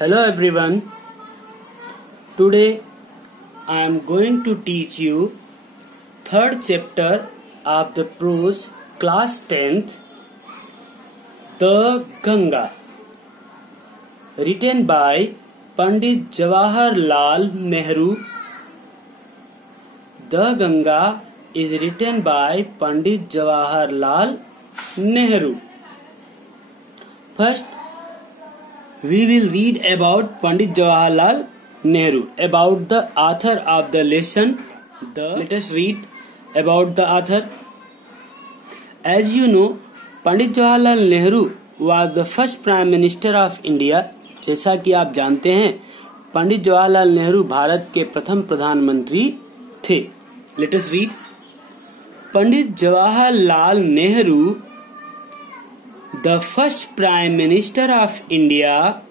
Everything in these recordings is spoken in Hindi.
Hello everyone. Today I am going to teach you third chapter of the prose class 10th, The Ganga, written by Pandit Jawaharlal Nehru. The Ganga is written by Pandit Jawaharlal Nehru. First, we will read about Pandit Jawaharlal Nehru, about the author of the lesson. Let us read about the author. As you know, Pandit Jawaharlal Nehru was the first Prime Minister of India. जैसा कि आप जानते हैं, पंडित जवाहरलाल नेहरू भारत के प्रथम प्रधानमंत्री थे. Let us read. Pandit Jawaharlal Nehru, the first Prime Minister of India,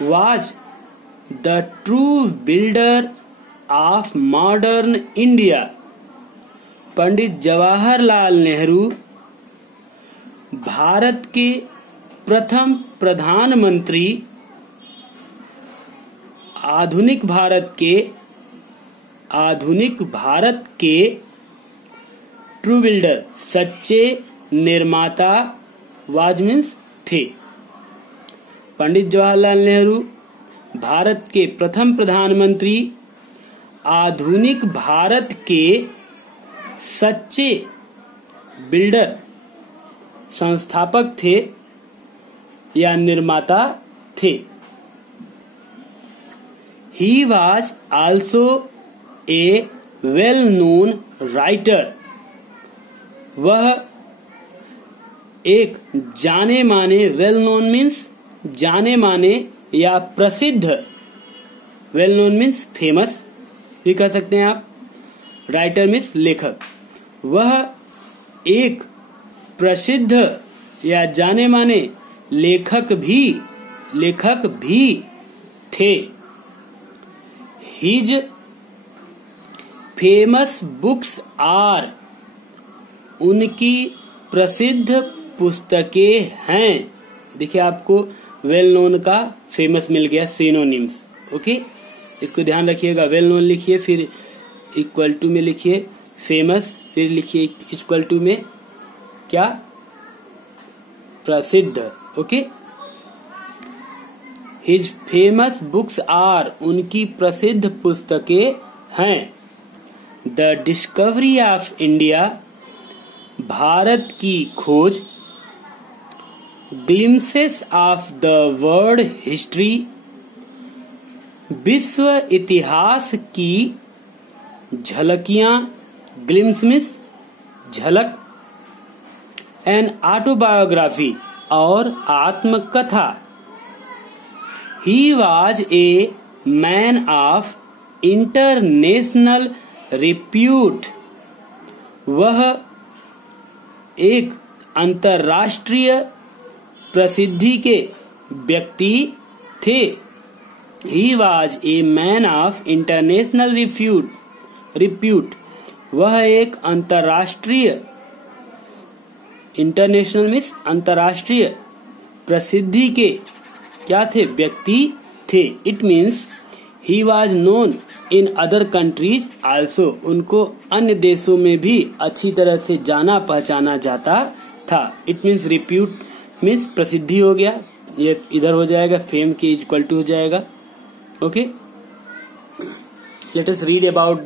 was the true builder of modern India. पंडित जवाहरलाल नेहरू भारत के प्रथम प्रधानमंत्री, आधुनिक भारत के ट्रू बिल्डर, सच्चे निर्माता वाज मीन्स थे. पंडित जवाहरलाल नेहरू भारत के प्रथम प्रधानमंत्री, आधुनिक भारत के सच्चे बिल्डर, संस्थापक थे या निर्माता थे. He was also a well-known writer. वह एक जाने माने, वेल नोन मीन्स जाने माने या प्रसिद्ध, वेल नोन मीन्स फेमस भी कह सकते हैं आप, राइटर मीन्स लेखक. वह एक प्रसिद्ध या जाने माने लेखक भी थे. His famous books are, उनकी प्रसिद्ध पुस्तकें हैं. देखिए, आपको वेल नोन का फेमस मिल गया सिनोनिम्स. ओके, इसको ध्यान रखिएगा. वेल नोन लिखिए, फिर इक्वल टू में लिखिए फेमस, फिर लिखिए इक्वल टू में क्या, प्रसिद्ध. Okay, his famous books are, उनकी प्रसिद्ध पुस्तकें हैं. The discovery of India, Bharat की खोज. Glimpses of the world history, विश्व इतिहास की झलकियां. ग्लिम्स मीन्स झलक. एन ऑटोबायोग्राफी, और आत्मकथा. He was a man of international repute. वह एक अंतर्राष्ट्रीय प्रसिद्धि के व्यक्ति थे. He was a man of international repute. वह एक अंतर्राष्ट्रीय, इंटरनेशनल मीन्स अंतर्राष्ट्रीय, प्रसिद्धि के क्या थे, व्यक्ति थे. It means he was known in other countries also. उनको अन्य देशों में भी अच्छी तरह से जाना पहचाना जाता था. इट मीन्स रिप्यूट मीन्स प्रसिद्धि हो गया, ये इधर हो जाएगा, फेम के इक्वल टू हो जाएगा. Okay, let us read about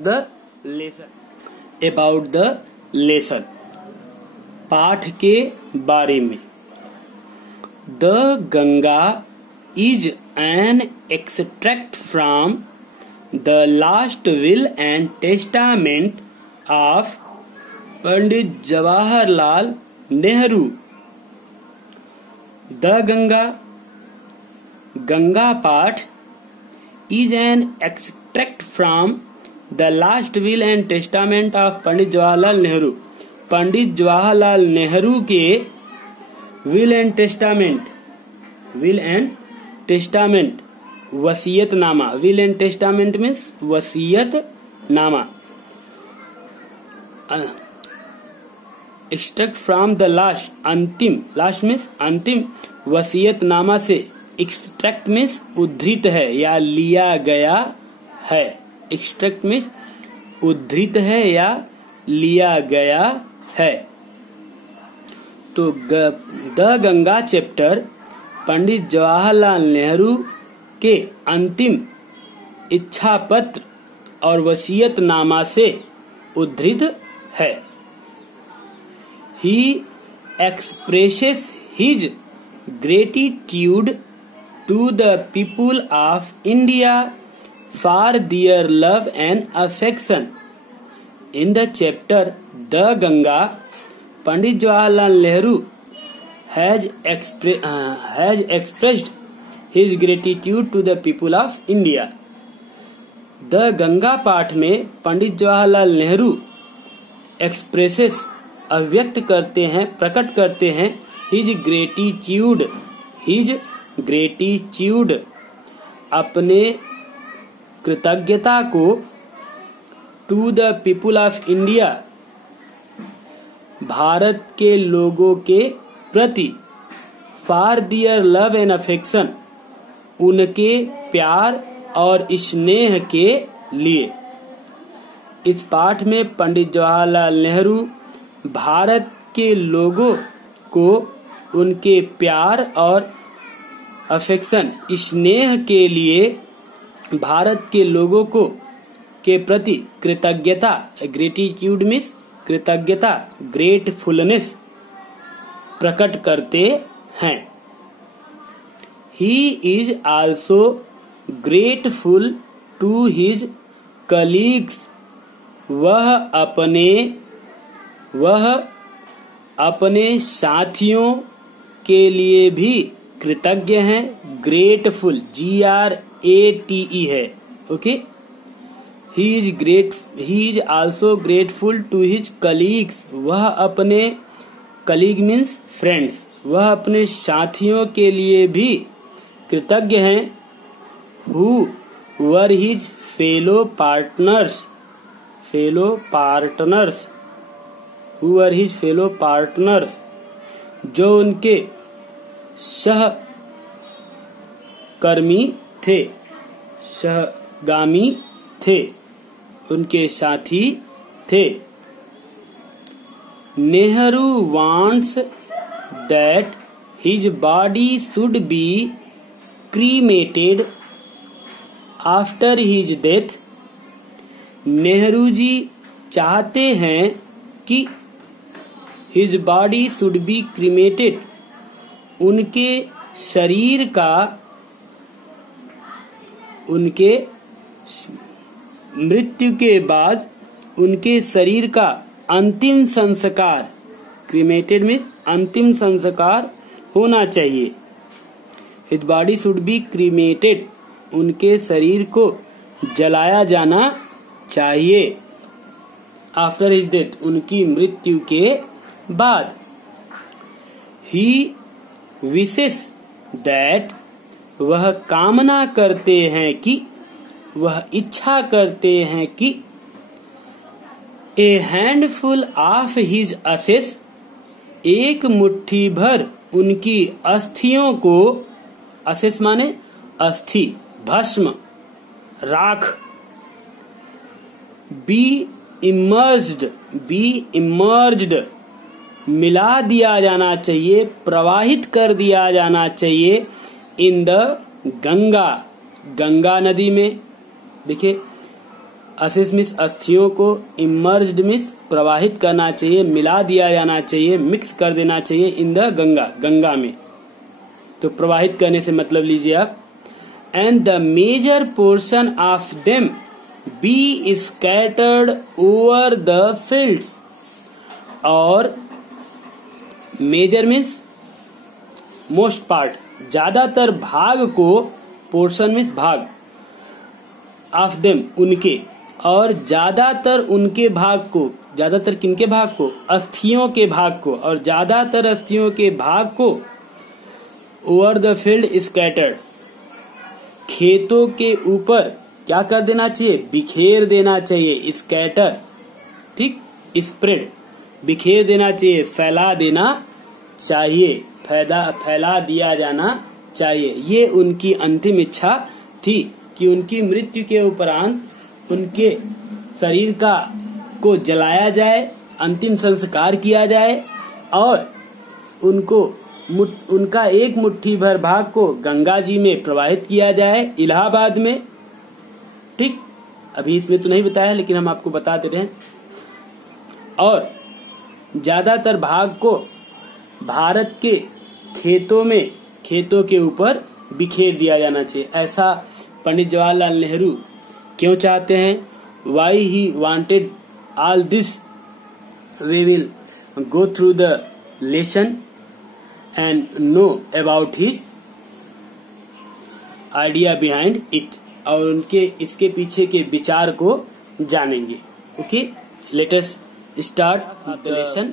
the lesson. पाठ के बारे में. The Ganga is an extract from the last will and testament of Pandit Jawaharlal Nehru. The Ganga पाठ is an extract from the last will and testament of Pandit Jawaharlal Nehru. Pandit Jawaharlal Nehru के will and testament, वसीयतनामा. विल एंड टेस्टामेंट मीन्स वसीयतनामा. एक्सट्रैक्ट फ्रॉम द लास्ट, अंतिम, लास्ट मीन्स अंतिम, वसीयतनामा से एक्सट्रैक्ट मीन्स उद्धृत है या लिया गया है। एक्सट्रैक्ट मीन्स उद्धृत है या लिया गया है। तो द गंगा चैप्टर पंडित जवाहरलाल नेहरू के अंतिम इच्छा पत्र और वसीयतनामा से उद्धृत है। He expresses his gratitude to the people of India for their love and affection. In the chapter The Ganga, Pandit Jawaharlal Nehru has expressed his gratitude to the people of India. The Ganga पाठ में पंडित जवाहरलाल नेहरू एक्सप्रेसेस अभिव्यक्त करते हैं, प्रकट करते हैं हिज ग्रेटिट्यूड अपने कृतज्ञता को to the people of India Bharat के लोगों के प्रति for their love and affection उनके प्यार और स्नेह के लिए। इस पाठ में पंडित जवाहरलाल नेहरू भारत के लोगों को उनके प्यार और अफेक्शन स्नेह के लिए भारत के लोगों को के प्रति कृतज्ञता, ग्रेटिट्यूड मीन्स कृतज्ञता, ग्रेटफुलनेस प्रकट करते हैं। He is also grateful to his colleagues. वह अपने साथियों के लिए भी कृतज्ञ हैं। ग्रेटफुल GRATE है। Okay, he is also grateful to his colleagues. वह अपने colleague means friends, वह अपने साथियों के लिए भी कृतज्ञ हैं। Who were his fellow partners? Who were his fellow partners? जो उनके सहकर्मी थे, सहगामी थे, उनके साथी थे। Nehru wants that his body should be cremated after his death. Nehru ji चाहते हैं कि his body should be cremated, उनके शरीर का, उनके मृत्यु के बाद उनके शरीर का अंतिम संस्कार, क्रीमेटेड मीन्स अंतिम संस्कार होना चाहिए। His body should be cremated, उनके शरीर को जलाया जाना चाहिए। आफ्टर हिज डेथ, उनकी मृत्यु के बाद। ही विशेष दैट, वह कामना करते हैं कि, वह इच्छा करते हैं कि ए हैंडफुल ऑफ हिज असेस, एक मुट्ठी भर उनकी अस्थियों को, असेस माने अस्थि, भस्म, राख, बी इमर्ज्ड, मिला दिया जाना चाहिए, प्रवाहित कर दिया जाना चाहिए इन द गंगा, गंगा नदी में। देखिए, असेस मीन्स अस्थियों को, इमर्ज्ड मीन्स प्रवाहित करना चाहिए, मिला दिया जाना चाहिए, मिक्स कर देना चाहिए इन द गंगा, गंगा में। तो प्रवाहित करने से मतलब लीजिए आप। And the major portion of them be scattered over the fields. और major means most part, ज्यादातर भाग को, portion means भाग, of them उनके, और ज्यादातर उनके भाग को, ज्यादातर किनके भाग को? अस्थियों के भाग को, और ज्यादातर अस्थियों के भाग को over the field scattered, खेतों के ऊपर क्या कर देना चाहिए? बिखेर देना चाहिए। स्कैटर, ठीक, स्प्रेड, बिखेर देना चाहिए, फैला देना चाहिए, फैला दिया जाना चाहिए। ये उनकी अंतिम इच्छा थी कि उनकी मृत्यु के उपरांत उनके शरीर को जलाया जाए, अंतिम संस्कार किया जाए और उनका एक मुट्ठी भर भाग को गंगा जी में प्रवाहित किया जाए, इलाहाबाद में। ठीक, अभी इसमें तो नहीं बताया लेकिन हम आपको बता दे रहे हैं। और ज्यादातर भाग को भारत के खेतों के ऊपर बिखेर दिया जाना चाहिए। ऐसा पंडित जवाहरलाल नेहरू क्यों चाहते हैं? Why he wanted all this? We will go through the lesson and know about his idea behind it, और उनके इसके पीछे के विचार को जानेंगे। Okay, let us start the lesson.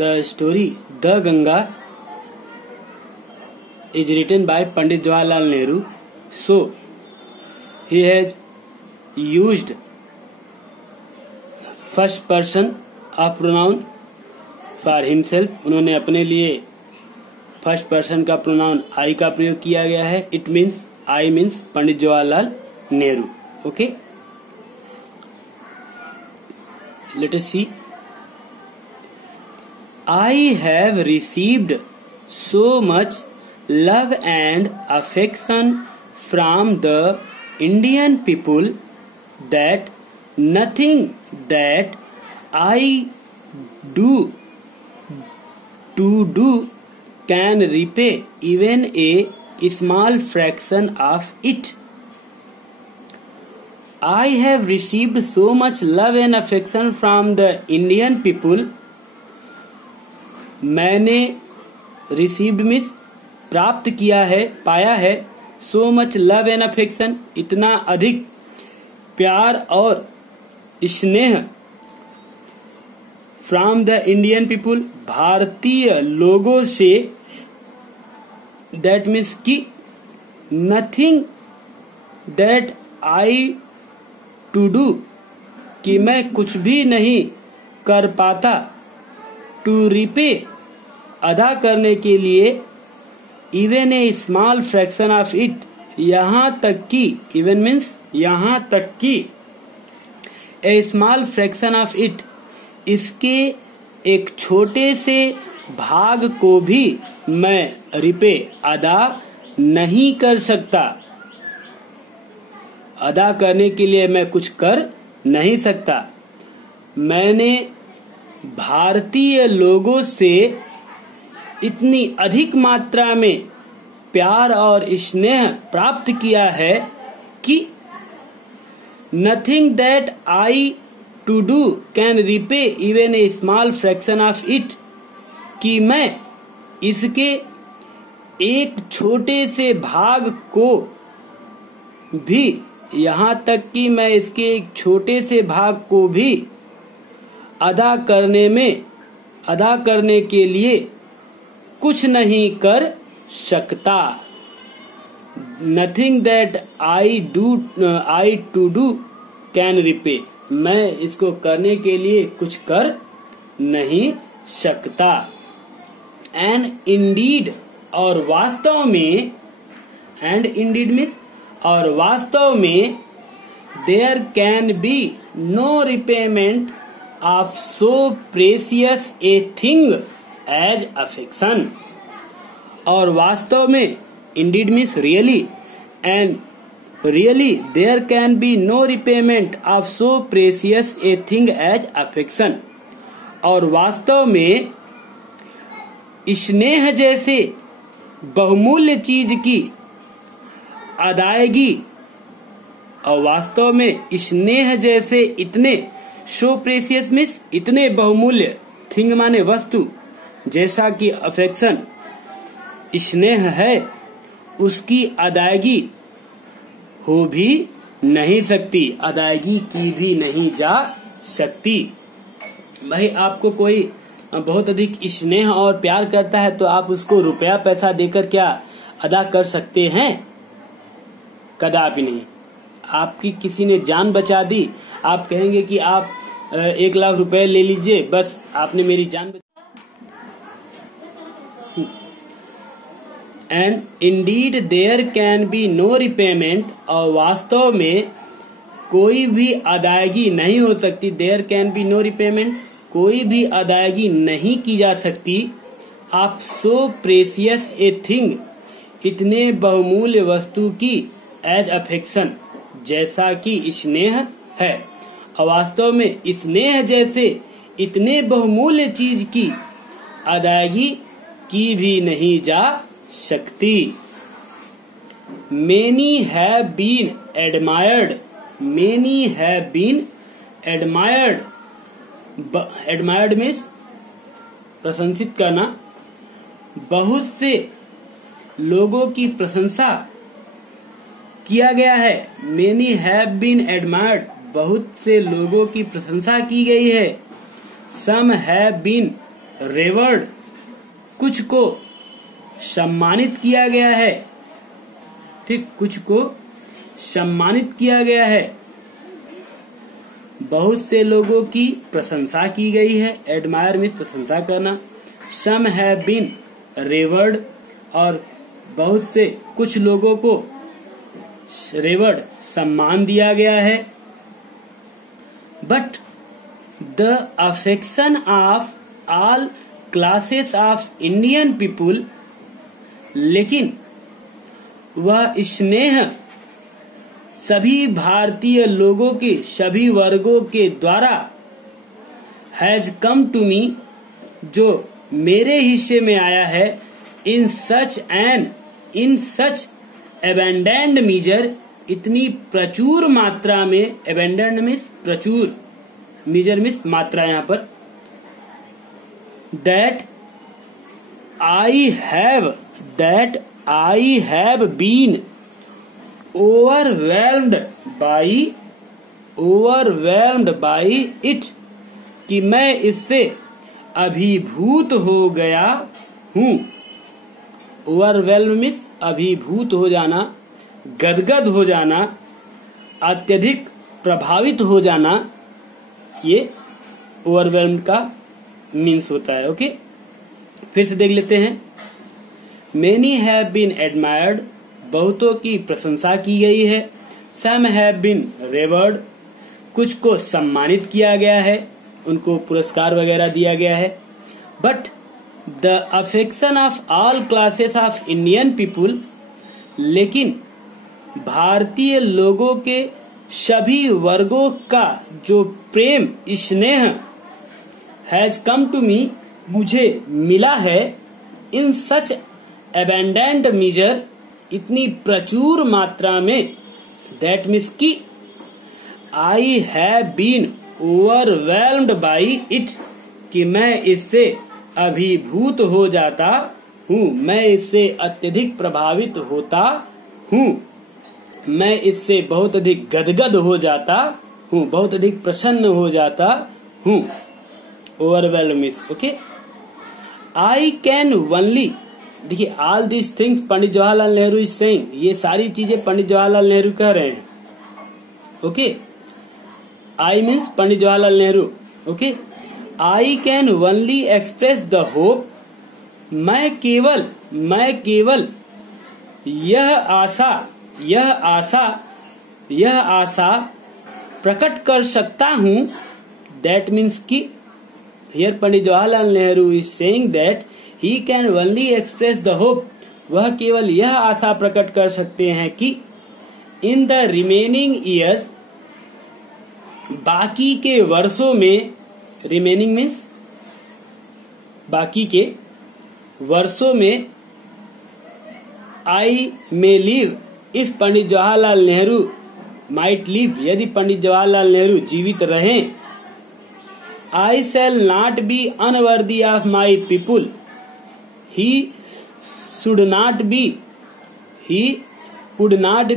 The story The Ganga is written by Pandit Jawaharlal Nehru. So he has used first person of pronoun for himself. उन्होंने अपने लिए फर्स्ट पर्सन का प्रोनाउन आई का प्रयोग किया गया है। It means I means Pandit Jawaharlal Nehru. Okay, let us see. I have received so much love and affection from the Indian people that nothing that I do can repay even a small fraction of it. I have received so much love and affection from the Indian people. मैंने रिसीव्ड मीन्स प्राप्त किया है, पाया है, so much love and affection इतना अधिक प्यार और स्नेह, फ्रॉम द इंडियन पीपुल भारतीय लोगों से, दैट मीन्स कि nothing that I to do कि मैं कुछ भी नहीं कर पाता, टू रिपे अदा करने के लिए, even a small fraction of it यहाँ तक कि, इवन मीन्स यहाँ तक कि, ए स्मॉल फ्रैक्शन ऑफ इट इसके एक छोटे से भाग को भी मैं रिपे अदा नहीं कर सकता, अदा करने के लिए मैं कुछ कर नहीं सकता। मैंने भारतीय लोगों से इतनी अधिक मात्रा में प्यार और स्नेह प्राप्त किया है कि nothing that I to do can repay even a small fraction of it कि मैं इसके एक छोटे से भाग को भी, यहाँ तक कि मैं इसके एक छोटे से भाग को भी अदा करने के लिए कुछ नहीं कर सकता। Nothing that I to do can repay, मैं इसको करने के लिए कुछ कर नहीं सकता। एंड इंडीड और वास्तव में, एंड इंडीड मीन्स और वास्तव में, there can be no repayment of so precious a thing as affection, और वास्तव में, indeed means really, and really there can be no repayment of so precious a thing as affection, और वास्तव में स्नेह जैसे बहुमूल्य चीज की अदायगी, और वास्तव में स्नेह जैसे इतने, सो प्रेसियस मीन्स इतने बहुमूल्य, थिंग माने वस्तु, जैसा कि अफेक्शन स्नेह है, उसकी अदायगी हो भी नहीं सकती, अदायगी की भी नहीं जा सकती। भाई आपको कोई बहुत अधिक स्नेह और प्यार करता है तो आप उसको रुपया पैसा देकर क्या अदा कर सकते हैं? कदापि नहीं। आपकी किसी ने जान बचा दी, आप कहेंगे कि आप 1 लाख रुपए ले लीजिए, बस आपने मेरी जान and indeed there can be no repayment, और वास्तव में कोई भी अदायगी नहीं हो सकती। There can be no repayment, कोई भी अदायगी नहीं की जा सकती। Of so precious a thing, इतने बहुमूल्य वस्तु की, एज अफेक्शन, जैसा कि स्नेह है। और वास्तव में स्नेह जैसे इतने बहुमूल्य चीज की अदायगी की भी नहीं जा सकती। Many have been admired. Many have been admired. Admired means प्रशंसित करना। बहुत से लोगों की प्रशंसा किया गया है। Many have been admired. बहुत से लोगों की प्रशंसा की गई है। Some have been revered. कुछ को सम्मानित किया गया है। ठीक, कुछ को सम्मानित किया गया है। बहुत से लोगों की प्रशंसा की गई है। एडमायर मीन्स प्रशंसा करना। सम हैव बीन रेवर्ड, और बहुत से कुछ लोगों को रेवर्ड सम्मान दिया गया है। But the affection of all classes of Indian people, लेकिन वह स्नेह सभी भारतीय लोगों के, सभी वर्गों के द्वारा, हैज कम टू मी, जो मेरे हिस्से में आया है, इन सच एबेंडेंड मीजर, इतनी प्रचुर मात्रा में। एबेंडेंड मीन्स प्रचुर, मीजर मीन्स मात्रा यहाँ पर। That I have been overwhelmed by it, कि मैं इससे अभिभूत हो गया हूँ। ओवरवेल्म मीन्स अभिभूत हो जाना, गदगद हो जाना, अत्यधिक प्रभावित हो जाना, ये ओवरवेल्म का मीन्स होता है। ओके, फिर से देख लेते हैं। Many have been admired, बहुतों की प्रशंसा की गई है। Some have been revered, कुछ को सम्मानित किया गया है, उनको पुरस्कार वगैरह दिया गया है। But the affection of all classes of Indian people, लेकिन भारतीय लोगों के सभी वर्गों का जो प्रेम, स्नेह, has come to me, मुझे मिला है, in such abundant measure, इतनी प्रचुर मात्रा में। That means कि I have been overwhelmed by it, कि मैं इससे अभिभूत हो जाता हूँ, मैं इससे अत्यधिक प्रभावित होता हूँ, मैं इससे बहुत अधिक गदगद हो जाता हूँ, बहुत अधिक प्रसन्न हो जाता हूँ। Overwhelm is okay. I can only, देखिए all this things Pandit Jawaharlal Nehru is saying, ये सारी चीजें पंडित जवाहरलाल नेहरू कह रहे हैं। Okay, I means Pandit Jawaharlal Nehru. Okay, I can only express the hope, मैं केवल यह आशा प्रकट कर सकता हूँ। दैट मीन्स की here Pandit Jawaharlal Nehru is saying that he can only express the hope, वह केवल यह आशा प्रकट कर सकते हैं कि इन द रिमेनिंग ईयर्स, बाकी के वर्षों में, रिमेनिंग मीन्स बाकी के वर्षों में, I may live, if Pandit Jawaharlal Nehru might live, यदि पंडित जवाहरलाल नेहरू जीवित रहें। I shall not be unworthy of my people, he would not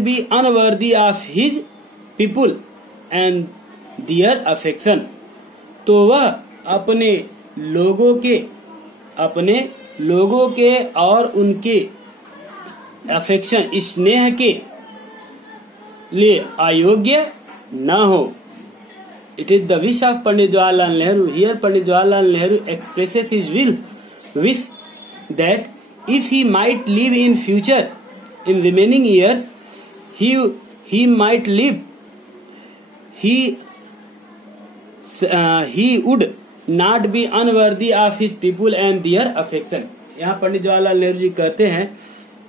be unworthy of his people and their affection, तो वह अपने लोगों के और उनके अफेक्शन, स्नेह के लिए अयोग्य न हो। It is the wish of Pandit Jawaharlal Nehru. Here Pandit Jawaharlal Nehru expresses his wish that if he might live in future, in remaining years, he might live, he would not be unworthy of his people and their affection. यहाँ पंडित जवाहरलाल नेहरू जी कहते हैं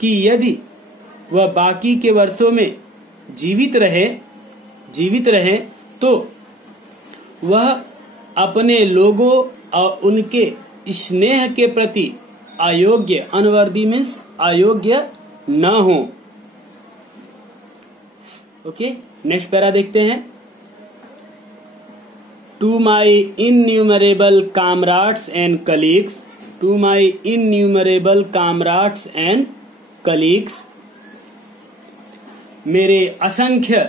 कि यदि वह बाकी के वर्षों में जीवित रहे तो वह अपने लोगों और उनके स्नेह के प्रति अयोग्य, अनवर्दी मीन्स अयोग्य न हो. ओके, नेक्स्ट पैरा देखते हैं. To my innumerable comrades and colleagues, to my innumerable comrades and colleagues, मेरे असंख्य,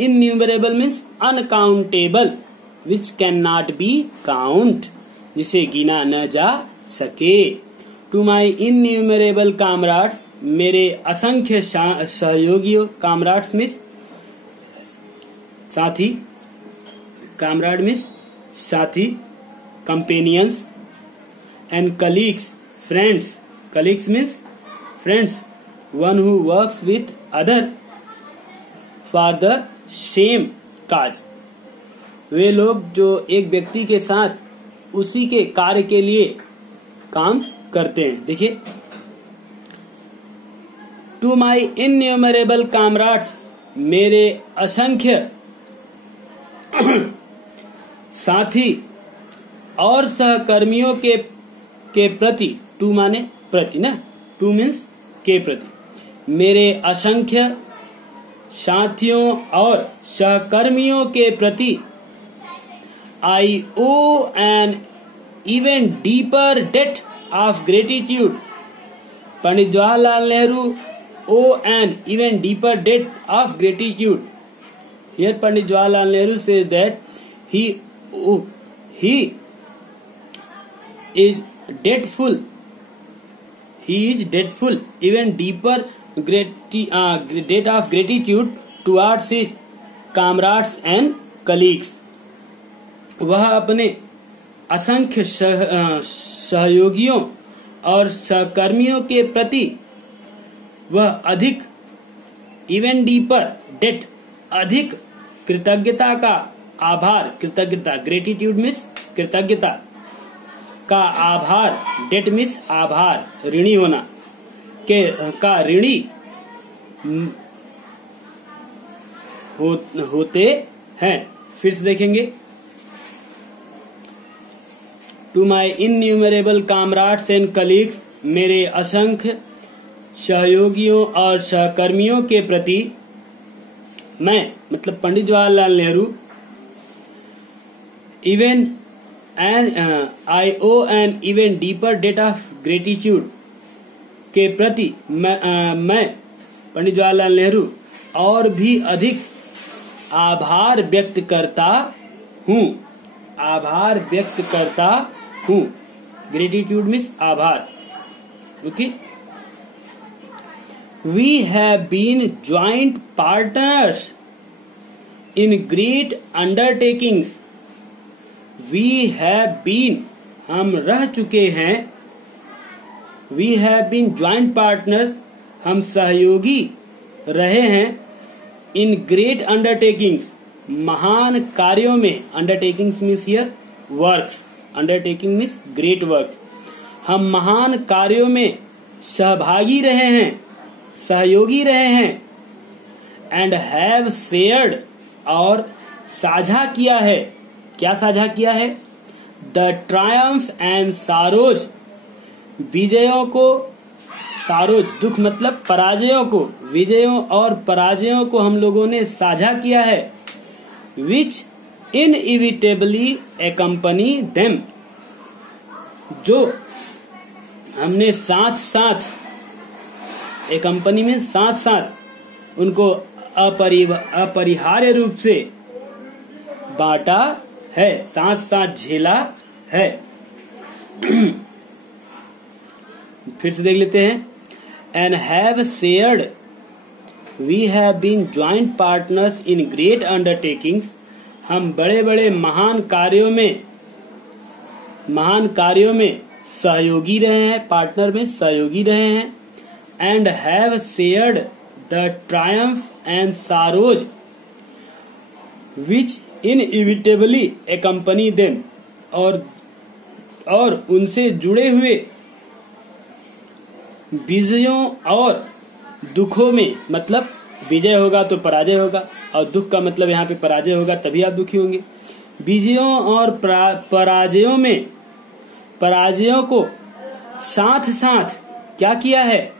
innumerable means uncountable, which can not be count, जिसे गिना न जा सके. टू माई इनन्यूमरेबल कामराड्स, मेरे असंख्य सहयोगियों, कामराड्स मीन्स साथी, कामराड मीन्स साथी, companions, and colleagues, friends, colleagues means friends, one who works with other for the same cause, वे लोग जो एक व्यक्ति के साथ उसी के कार्य के लिए काम करते हैं. देखिए, टू माई इनन्यूमरेबल कामराड्स, मेरे असंख्य साथी और सहकर्मियों के प्रति, टू माने प्रति ना, टू मीन्स के प्रति, मेरे असंख्य साथियों और सहकर्मियों के प्रति I owe an even deeper debt of gratitude. Pandit Jawaharlal Nehru owe an even deeper debt of gratitude. Here Pandit Jawaharlal Nehru says that he is debtful. He is debtful, even deeper debt of gratitude towards his comrades and colleagues. वह अपने असंख्य सहयोगियों और सहकर्मियों के प्रति वह अधिक, इवन डीपर डेट, अधिक कृतज्ञता का आभार, कृतज्ञता, ग्रेटिट्यूड मीन्स कृतज्ञता का आभार, डेट मीन्स आभार, ऋणी होना का ऋणी होते हैं. फिर से देखेंगे. To my innumerable comrades and colleagues, मेरे असंख्य सहयोगियों और सहकर्मियों के प्रति मैं, मतलब Pandit Jawaharlal Nehru, even and I owe an even deeper debt of gratitude के प्रति मैं पंडित जवाहरलाल नेहरू और भी अधिक आभार व्यक्त करता हूँ. आभार व्यक्त करता हूँ. ग्रेटिट्यूड मीन्स आभार. Okay. We have been joint partners in great undertakings. We have been, हम रह चुके हैं. We have been joint partners, हम सहयोगी रहे हैं. In great undertakings, महान कार्यों में. Undertakings means here works. Undertaking means great works. हम महान कार्यों में सहभागी रहे हैं, सहयोगी रहे हैं. एंड हैव शेयर्ड, और साझा किया है. क्या साझा किया है? द ट्रायम्फ एंड सारोज, विजयों को, सारोज दुख मतलब पराजयों को, विजयों और पराजयों को हम लोगों ने साझा किया है. विच इनइविटेबली एकम्पनी देम, जो हमने साथ साथ, एक कंपनी में साथ साथ उनको अपरिहार्य रूप से बांटा है, साथ साथ झेला है. फिर से देख लेते हैं. And have shared, we have been joint partners in great undertakings, हम बड़े बड़े महान कार्यों में सहयोगी रहे हैं, पार्टनर में सहयोगी रहे हैं, and have shared the triumph and sorrows which inevitably accompany them, और उनसे जुड़े हुए विजयों और दुखों में, मतलब विजय होगा तो पराजय होगा, और दुख का मतलब यहाँ पे पराजय होगा, तभी आप दुखी होंगे। विजयों और पराजयों में, पराजयों को साथ साथ क्या किया है?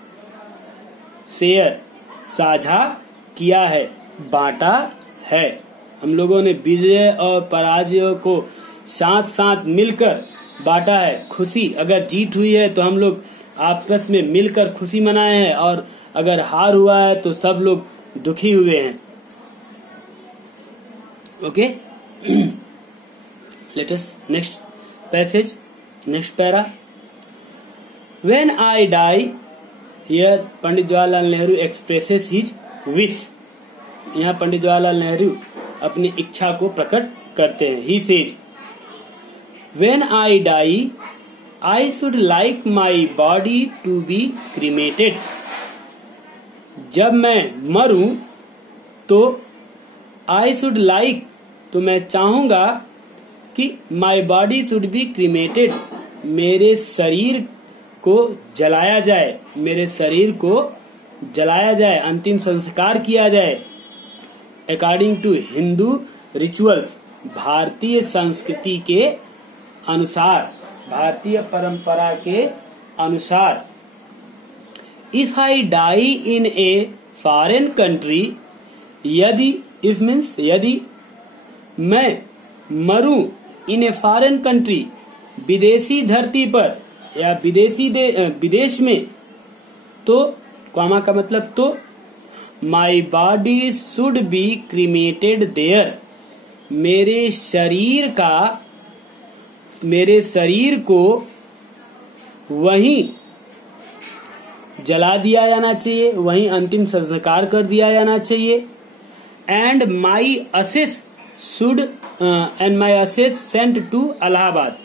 शेयर, साझा किया है, बांटा है। हम लोगों ने विजय और पराजयों को साथ साथ मिलकर बांटा है। खुशी, अगर जीत हुई है तो हम लोग आपस में मिलकर खुशी मनाए हैं, और अगर हार हुआ है तो सब लोग दुखी हुए हैं। Okay, let us next passage, next para. When I die, here Pandit Jawaharlal Nehru expresses his wish. यहाँ पंडित जवाहरलाल नेहरू अपनी इच्छा को प्रकट करते हैं। He says, when I die I should like my body to be cremated. जब मैं मरूं तो I should like, तो मैं चाहूंगा कि my body should be cremated, मेरे शरीर को जलाया जाए, मेरे शरीर को जलाया जाए, अंतिम संस्कार किया जाए। According to Hindu rituals, भारतीय संस्कृति के अनुसार, भारतीय परंपरा के अनुसार। If I die in a foreign country, यदि, इफ मीन्स यदि मैं मरूं इन ए फॉरेन कंट्री, विदेशी धरती पर या विदेश में, तो कॉमा का मतलब तो, my body should be cremated there, मेरे शरीर को वहीं जला दिया जाना चाहिए, वहीं अंतिम संस्कार कर दिया जाना चाहिए। And my ashes sent to Allahabad,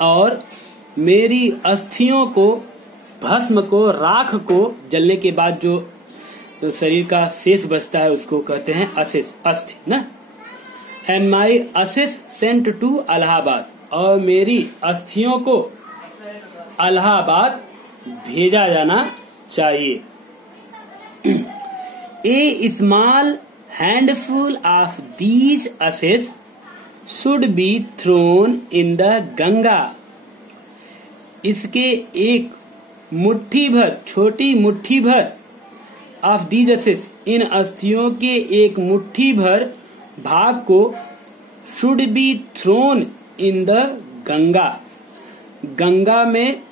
और मेरी अस्थियों को, भस्म को, राख को जलने के बाद जो शरीर का शेष बचता है उसको कहते हैं असेस, अस्थि ना। And my ashes sent to Allahabad, और मेरी अस्थियों को इलाहाबाद भेजा जाना चाहिए। A small handful of these ashes should be thrown in the Ganga, इसके एक मुट्ठी भर, छोटी मुट्ठी भर, ऑफ दीज असेस, इन अस्थियों के एक मुट्ठी भर भाग को, should be thrown in the Ganga, Ganga में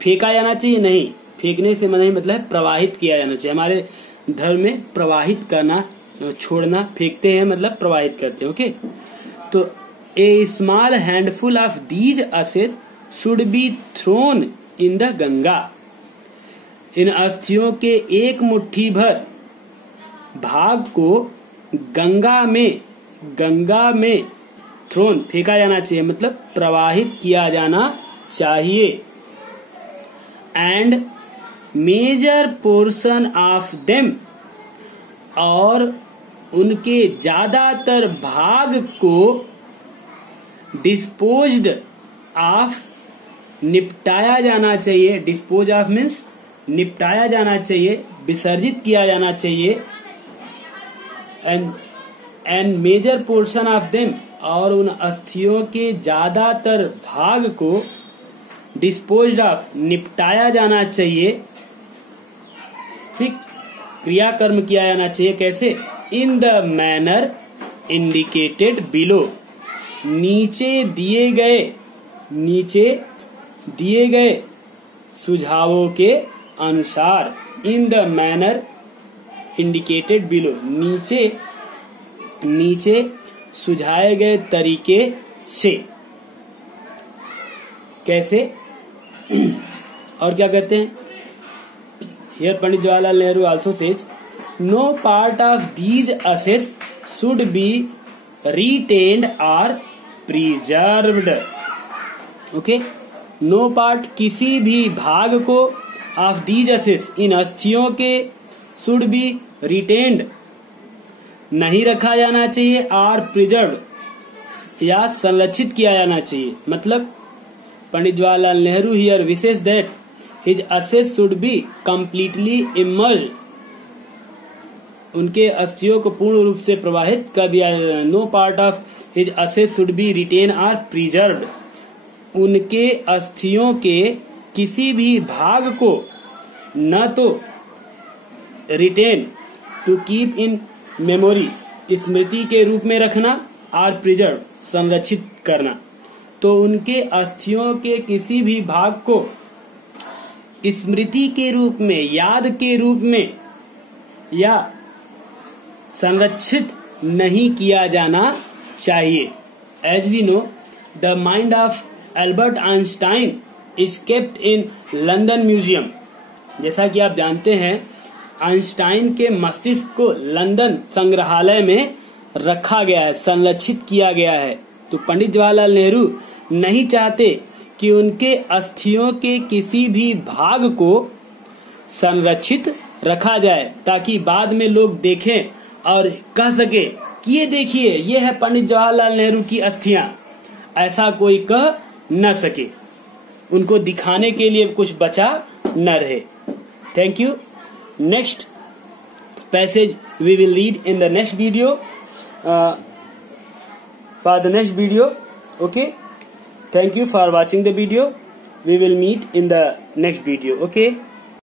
फेंका जाना चाहिए। नहीं, फेंकने से नहीं मतलब प्रवाहित किया जाना चाहिए। हमारे धर्म में प्रवाहित करना, छोड़ना, फेंकते हैं मतलब प्रवाहित करते हैं। ओके, तो a small handful of these ashes should be thrown in the Ganga, इन अस्थियों के एक मुट्ठी भर भाग को गंगा में थ्रोन, फेंका जाना चाहिए मतलब प्रवाहित किया जाना चाहिए। And major portion of them, और उनके ज्यादातर भाग को डिस्पोज्ड ऑफ, निपटाया जाना चाहिए। डिस्पोज ऑफ मीन्स निपटाया जाना चाहिए, विसर्जित किया जाना चाहिए। And major portion of them, और उन अस्थियों के ज्यादातर भाग को डिस्पोज्ड ऑफ, निपटाया जाना चाहिए। ठीक, क्रियाकर्म किया जाना चाहिए। कैसे? In the manner indicated below, नीचे दिए गए सुझावों के अनुसार। In the manner indicated below, नीचे सुझाए गए तरीके से। कैसे? और क्या कहते हैं? Here Pandit Jawaharlal Nehru also says, no part of these assets should be retained or preserved. Okay, no part किसी भी भाग को ऑफ दीज असेस इन अस्थियों के शुड बी रिटेन्ड नहीं रखा जाना चाहिए, आर प्रिजर्व या संरक्षित किया जाना चाहिए। मतलब Pandit Jawaharlal Nehru here wishes that his ashes should be completely immerse, उनके अस्थियों को पूर्ण रूप से प्रवाहित कर दिया। No part of his ashes should be retain or preserved, उनके अस्थियों के किसी भी भाग को न तो retain to keep in memory स्मृति के रूप में रखना, आर प्रिजर्व संरक्षित करना, तो उनके अस्थियों के किसी भी भाग को स्मृति के रूप में, याद के रूप में या संरक्षित नहीं किया जाना चाहिए। As we know the mind of Albert Einstein is kept in London museum. जैसा कि आप जानते हैं आइंस्टाइन के मस्तिष्क को लंदन संग्रहालय में रखा गया है, संरक्षित किया गया है। तो पंडित जवाहरलाल नेहरू नहीं चाहते कि उनके अस्थियों के किसी भी भाग को संरक्षित रखा जाए, ताकि बाद में लोग देखें और कह सके कि ये देखिए ये है पंडित जवाहरलाल नेहरू की अस्थियां। ऐसा कोई कह न सके, उनको दिखाने के लिए कुछ बचा न रहे। Thank you. Next passage we will read in the next video, for the next video. Okay, thank you for watching the video. We will meet in the next video. Okay.